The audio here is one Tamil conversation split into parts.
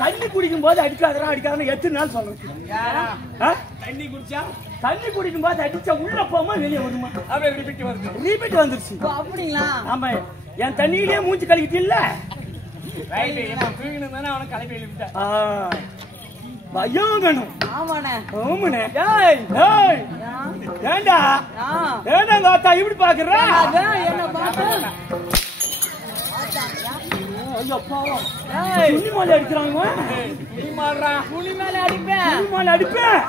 தண்ணி குடிக்கும் போது அடிக்காதான் எத்தனை நாள் சொல்லணும். தண்ணி குடிச்சா தண்ணி குடிக்கும் போது அடிச்சா உள்ள போமா வெளியே வருமா? ரீபீட் வந்துருச்சு. அப்படிங்களா? ஆமா, என் தண்ணியிலேயே மூஞ்சி கழுவிட்டு இல்ல பயோகணும். ஏண்டா ஏண்டாங்க அத்தா இப்படி பாக்குற? துணி மேல அடிக்கிறாங்க. துணி மேல அடிப்பேன்.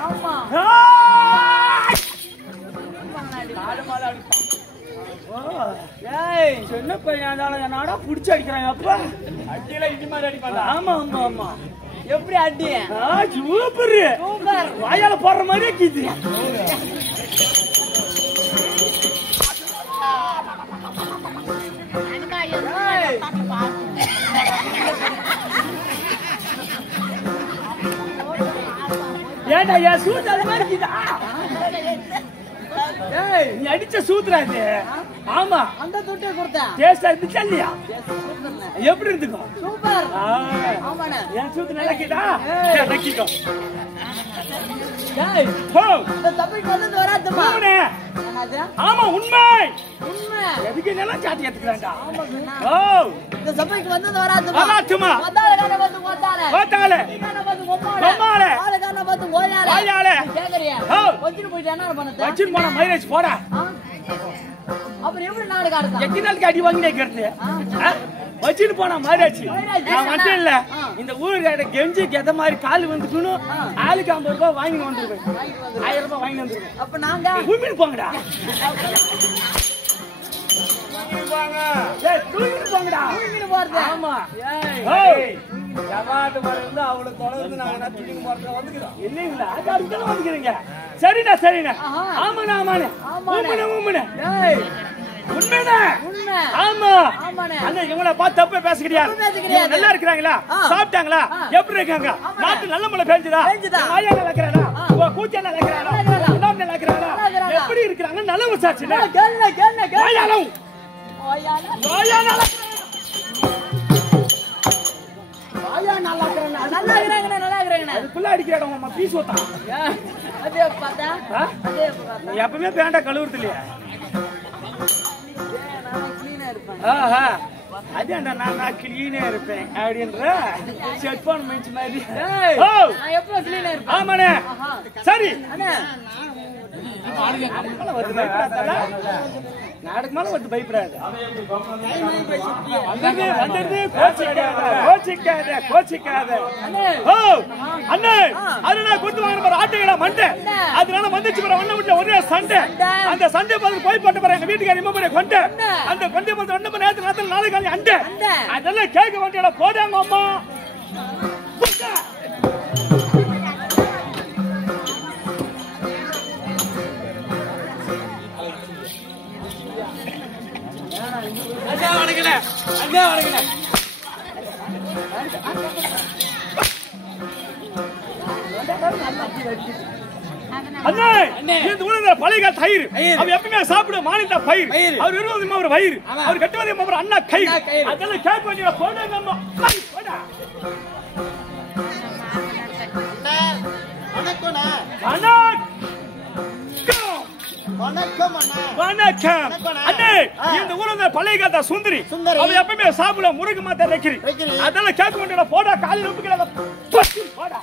சின்ன பையன் நாடா புடிச்சு அடிக்கிறாங்க. அப்ப அடியில இடி மாதிரி அடிப்பாங்க. ஆமா ஆமா ஆமா. எப்படி அடி? சூப்பர். வாயால போடுற மாதிரியே கீது. ஏண்டா என் சூத்து அது மாதிரி கீதா? நீ அடிச்ச சூத்துறாது. ஆமா, அந்த தொட்டே கொடுத்தா டேஸ்டா இருந்துச்சா இல்லையா? எப்படி இருந்துக்கும்? சூப்பர். என் சூத்து நல்லா கீதா? நக்கிக்கோ. ஆமா, உண்மை. எதுக்கு நல்லா சாத்தி ஏத்துக்கிறாண்டா? இந்த சபைக்கு வந்தது வராதுமா? வராதுமா. வந்தாலே வந்து ஓட்டாலே. ஓட்டாலே. கொம்மாலே. ஆளகான வந்து ஓயாலே. ஓயாலே. கேக்குறியா? வச்சிட்டு போயிட்டு என்ன பண்ணது? வச்சிட்டு போனா மைலேஜ் போடா. அப்புறம் எப்படி நாடு காடுதா? எத்தனை நாளுக்கு அடி வாங்கினே கேக்குறது? வச்சுட்டு போனா மாறியாச்சு. நான் மட்டும் இல்ல இந்த ஊருக்கு கெஞ்சி கெத மாதிரி கால் வந்துக்கணும். ஆளுக்கு 50 ரூபாய் வாங்கி வந்துருவேன். 1000 ரூபாய் வாங்கி வந்துருவேன். அப்ப நாங்க தூக்கிட்டு போங்கடா. போங்கடா. ஆமா. ஜமாத்து மருந்து அவ்வளவு தொடர்ந்து நாங்க தூக்கி போறத வந்துக்கிறோம். இல்லைங்களா? அதுதான் வந்துக்கிறீங்க. சரிண்ணா சரிண்ணா. ஆமாண்ணா ஆமாண்ணே. ஆமாண்ணே உண்மைண்ணே. உண்மைண்ணே. ஆமா. அண்ணா இவங்கள பார்த்து தப்பே பேசுகிறியா? நல்லா இருக்கிறாங்களா? சாப்பிட்டாங்களா? எப்படி இருக்காங்க? நாட்டு நல்ல மழை பெய்ஞ்சுதா? மாயா நல்லா இருக்கிறாரா? கூச்சா நல்லா இருக்கிறாரா? உடம்பு நல்லா இருக்கிறாரா? எப்படி இருக்கிறாங்க? நல்ல விசாரிச்சுண்ணே. மாயாலம் மாயா நல்லா எப்பவுமே பேண்டா கழுவுறது இல்லையா? அதான்டா நான் கிளீனா இருப்பேன் அப்படின்ற செட்பான் மைண்ட் மாதிரி. ஆமாண்ணே. சரி நாடுக்கு மேல வந்து பயப்படாது. கோச்சிக்காத. அண்ணே அதனால கொடுத்து வாங்கின பாரு ஆட்டுகளா மண்டை. அதனால வந்துச்சு பாரு ஒண்ணு விட்டு ஒரே சண்டை. அந்த சண்டை பார்த்து போய் போட்டு பாரு எங்க வீட்டுக்காரி இம்மா போய் கொண்டை. அந்த கொண்டை பார்த்து 2 மணி நேரத்துல நாளைக்கு காலி அண்டை. அதெல்லாம் கேட்க வேண்டிய போடாங்க அம்மா. பழைய தயிர் அவர் எப்பவுமே சாப்பிட மாநில பயிர். அவர் விரும்பும் ஒரு வயிறு. அவர் கட்டுவதே ஒரு அண்ணா கயிறு. அதெல்லாம் கேட்க வேண்டிய போடாங்க அம்மா. வணக்கம் வணக்கம் அண்ணே. இந்த ஊர்ல பழைய காலத்து சுந்தரி அவ எப்பவுமே சாப்பிட முருகு மாத்த வைக்கிறி. அதெல்லாம் கேட்க வேண்டிய போடா காலையில உப்புக்கிறாங்க. போடா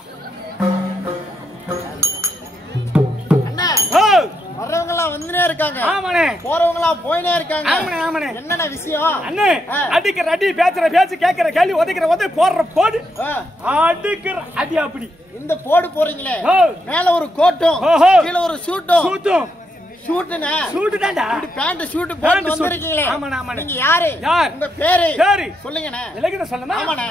வர்றவங்க எல்லாம் வந்துனே இருக்காங்க. ஆமாண்ணே. போறவங்க எல்லாம் போயினே இருக்காங்க. ஆமாண்ணே ஆமாண்ணே. என்னென்ன விஷயம்? அண்ணே அடிக்கிற அடி பேசுற பேச்சு கேட்கிற கேள்வி உதைக்கிற உதை போடுற போடு அடிக்கிற அடி. அப்படி இந்த போடு போறீங்களே மேல ஒரு கோட்டும் கீழ ஒரு சூட்டும். ஷூட்னா ஷூட் தான்டா. பேண்ட் ஷூட் போட்டு வந்திருக்கீங்களே. ஆமாண்ணே ஆமாண்ணே. நீங்க யாரு? உங்க பேரு சொல்லுங்கண்ணே. விலகிட சொல்லுமா? ஆமாண்ணே.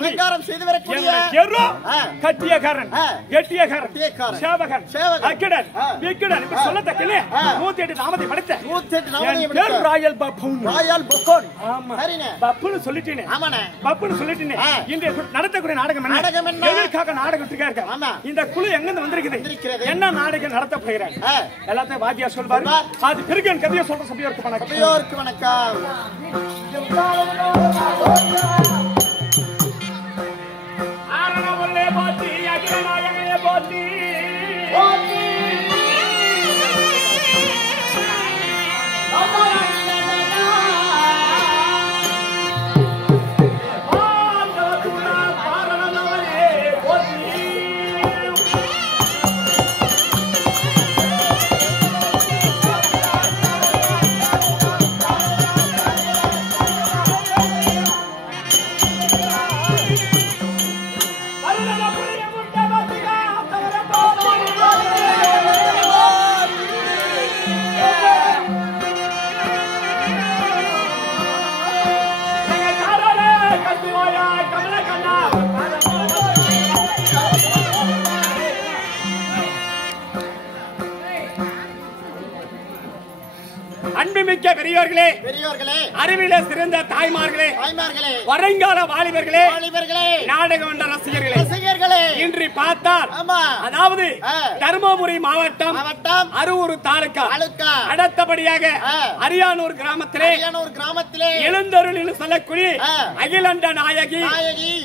அலங்காரம் செய்து வரக்கூடிய கட்டியக்காரன் கெட்டியக்காரன் சேவகன் அக்கடன் விக்கடன் இப்ப சொல்லத்தக்கலே 108 நாமத்தை படைத்த 108 நாமத்தை படைத்த ராயல் பப்புன். ஆமா சரினே. பப்புன்னு சொல்லிட்டேனே. ஆமாண்ணே பப்புன்னு சொல்லிட்டேனே. இன்றைய நடத்தக்கூடிய நாடகம் என்ன? எதற்காக நாடகம் இருக்காங்க? இந்த குழு எங்க இருந்து வந்திருக்குது? என்ன நாடகம் நடத்த போகிறாங்க? எல்லாத்தையும் வாத்தியா சொல்வாரு. அது பிறகு கதையை சொல்ற சபையோருக்கு வணக்கம். சபையோருக்கு வணக்கம். ஆரணவல்லே பாத்தி அகிலநாயகனே பாத்தி. பெரியோர்களே, அறிவிலே சிறந்த தாய்மார்களே, வருங்கால வாலிபர்களே, நாடக மன்ற ரசிகர்களே, இன்று பார்த்தால் அதாவது தர்மபுரி மாவட்டம் அரூர் தாலுகா அடுத்தபடியாக அரியானூர் கிராமத்திலே எழுந்தருள் என்று சொல்லக்கூடிய அகிலண்ட நாயகி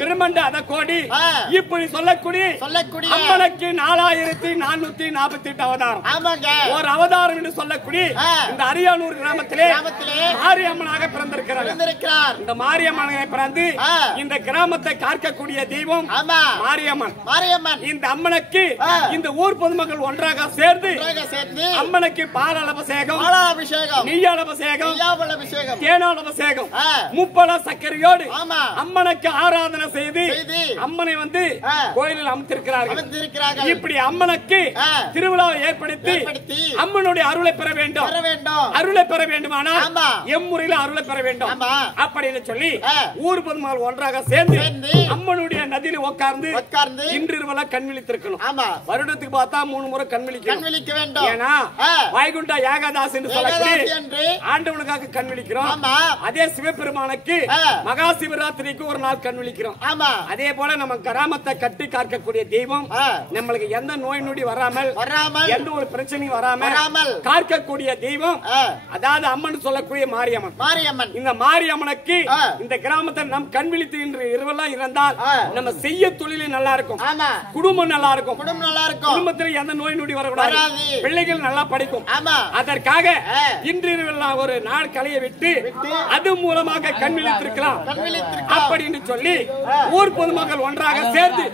பிரம்மண்ட அதகோடி இப்படி சொல்லக்கூடிய அம்மனுக்கு 4448 அவதாரம். ஒரு அவதாரம் என்று சொல்லக்கூடிய இந்த அரியானூர் கிராமத்திலே மாரியம்மனாக பிறந்திருக்கிறார். இந்த மாரியம்மனை பிறந்து இந்த கிராமத்தை காக்கக்கூடிய தெய்வம் மாரியம்மன். இந்த அம்மனுக்கு இந்த ஊர் பொதுமக்கள் ஒன்றாக சேர்ந்து அம்மனுக்கு பாலால் அபிஷேகம், நெய்யால் அபிஷேகம், தேனால் அபிஷேகம், முப்பல சர்க்கரையோடு அம்மனுக்கு ஆராதனை செய்து அம்மனை வந்து கோயிலில் அமைத்திருக்கிறார்கள். இப்படி அம்மனுக்கு திருவிழாவை ஏற்படுத்தி அம்மனுடைய அருளை பெற வேண்டும். அருளை பெற வேண்டுமானால் எம்முறையில் அருளை பெற வேண்டும் அப்படின்னு சொல்லி ஊர் பொதுமக்கள் ஒன்றாக சேர்ந்து அம்மனுடைய நதியில் உட்கார்ந்து இன்று கண் விழித்திருக்கணும். வருடத்துக்கு பார்த்தா 3 முறை கண் விழிக்க வேண்டும். ஏன்னா வைகுண்ட ஏகாதசி என்று சொல்லக்கூடிய ஆண்டவனுக்காக கண் விழிக்கிறோம். அதே சிவபெருமானுக்கு மகா சிவராத்திரிக்கு ஒரு நாள் கண் விழிக்கிறோம். அதே போல நம்ம கிராமத்தை கட்டி காக்கக்கூடிய தெய்வம் நம்மளுக்கு எந்த நோய் நொடி வராமல் எந்த ஒரு பிரச்சனையும் வராமல் காக்கக்கூடிய தெய்வம் அதாவது அம்மன் சொல்லக்கூடிய மாரியம்மன். இந்த மாரியம்மனுக்கு இந்த கிராமத்தை நம் கண் விழித்து இன்று இரவெல்லாம் இருந்தால் நம்ம செய்ய தொழிலே நல்லா இருக்கும், குடும்பம் நல்லா இருக்கும், குடும்பத்தில் எந்த நோய் நொடி வரக்கூடாது, பிள்ளைகள் நல்லா படிக்கும். அதற்காக இன்று இரவெல்லாம் ஒரு நாள் கலையை விட்டு அது மூலமாக கண் விழித்திருக்கலாம் அப்படின்னு சொல்லி ஊர் பொதுமக்கள் ஒன்றாக சேர்ந்து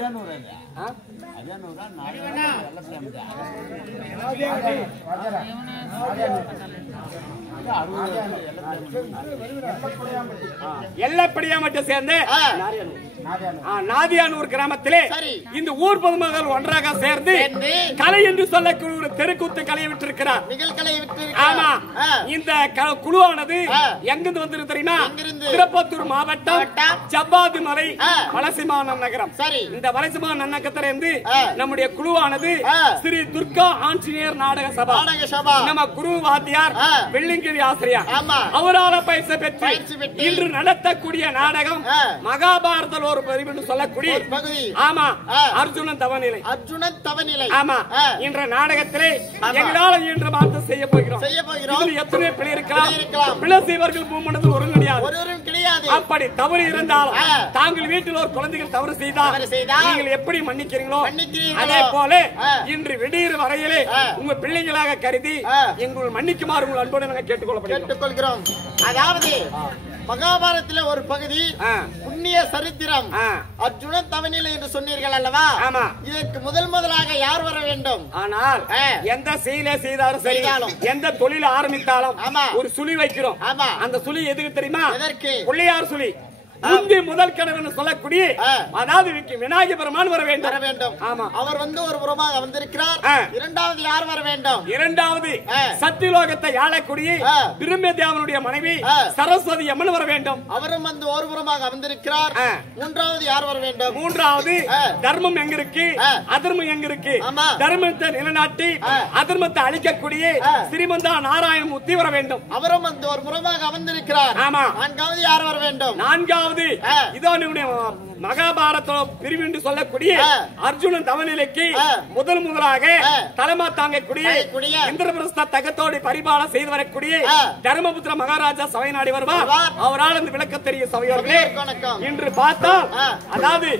எல்லப்படியாமட்ட சேர்ந்து நாதியானூர் கிராமத்திலே இந்த ஊர் பொதுமக்கள் ஒன்றாக சேர்ந்து கலை என்று சொல்லக்கூடிய ஒரு தெருக்கூத்து கலையை விட்டிருக்கிறார். ஆமா, இந்த குழுவானது எங்கிருந்து வந்து தெரியுமா? திருப்பத்தூர் மாவட்டம் ஜவ்வாது மலை வலசிமானம் நகரம். இந்த வலசிமானம் நகரத்திலிருந்து நம்முடைய குழுவானது ஸ்ரீ துர்கா ஆஞ்சநேயர் நாடக சபா நம்ம குரு வாத்தியார் வெள்ளிங்கிரி ஆசிரியர் அவரால் பயிற்சி பெற்று இன்று நடத்தக்கூடிய நாடகம் மகாபாரத ஒரு பதிவு சொல்லக்கூடிய ஆமா அர்ஜுனன் தவநிலை. ஆமா, இன்ற நாடகத்திலே எங்களால் இன்று மாற்றம் செய்ய போகிறோம். இதில் எத்தனை பிழை இருக்கலாம், பிழை செய்வர்கள் பூமண்டத்தில் ஒரு கிடையாது. அப்படி தவறு இருந்தாலும் தாங்கள் வீட்டில் ஒரு குழந்தைகள் தவறு செய்தால் நீங்கள் எப்படி மன்னிக்கிறீங்களோ அதே போல இன்று விடியற வரையிலே உங்க பிள்ளைகளாக கருதி எங்கள் மன்னிக்குமாறு உங்கள் அன்போடு நாங்கள் கேட்டுக்கொள்கிறோம். அதாவது மகாபாரதத்தில் ஒரு பகுதி புண்ணிய சரித்திரம் அர்ஜுனன் தவநிலை என்று சொன்னீர்கள் அல்லவா? இதற்கு முதலாக யார் வர வேண்டும்? ஆனால் எந்த செயலை செய்தாலும் சரி, எந்த தொழில் ஆரம்பித்தாலும் ஒரு சுழி வைக்கிறோம். அந்த சுழி எதுக்கு தெரியுமா? பிள்ளையார் சுழி. முதல் கடவுள் சொல்லக்கூடிய அதாவது விநாயகர் பெருமான் வர வேண்டும். ஆமா, அவர் வந்து ஒரு புறமாக வந்திருக்கிறார். இரண்டாவது யார் வர வேண்டும்? இரண்டாவது சத்தியலோகத்தை ஆளக்கூடிய பிரம்மதேவனுடைய மனைவி சரஸ்வதி அம்மன் வர வேண்டும். அவரும் வந்து ஒரு புறமாக வந்திருக்கிறார். மூன்றாவது யார் வர வேண்டும்? மூன்றாவது தர்மம் எங்க இருக்கு, அதர்மம் எங்க இருக்கு, தர்மத்தை நிலைநாட்டி அதர்மத்தை அழிக்கக்கூடிய ஸ்ரீமந்தா நாராயணமூர்த்தி வர வேண்டும். அவரும் வந்து ஒரு புறமாக வந்திருக்கிறார். ஆமா, நான்காவது யார் வர வேண்டும்? நான்காவது இதோ மகாபாரத பிரிவு என்று சொல்லக்கூடிய அர்ஜுனன் தவநிலைக்கு முதலாக தலைமா தாங்கக்கூடிய இந்திரபிரஸ்த தகத்தோடு பரிபாலம் செய்து வரக்கூடிய தர்மபுத்திர மகாராஜா சபை நாடி வருவார். அவரால் இந்த விளக்க தெரிய சபையோர்களே இன்று பார்த்தால் அதாவது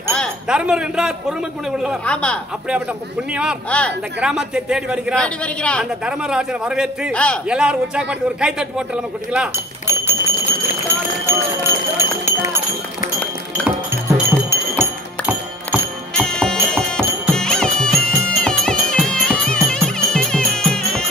தர்மர் என்றால் பொறுமை குணம் உள்ளவர். அப்படியாப்பட்ட புண்ணியவர் இந்த கிராமத்தை தேடி வருகிறார். அந்த தர்மராஜன் வரவேற்று எல்லாரும் உற்சாகப்படுத்தி ஒரு கைத்தட்டு போட்டு நம்ம குட்டிக்கலாம்.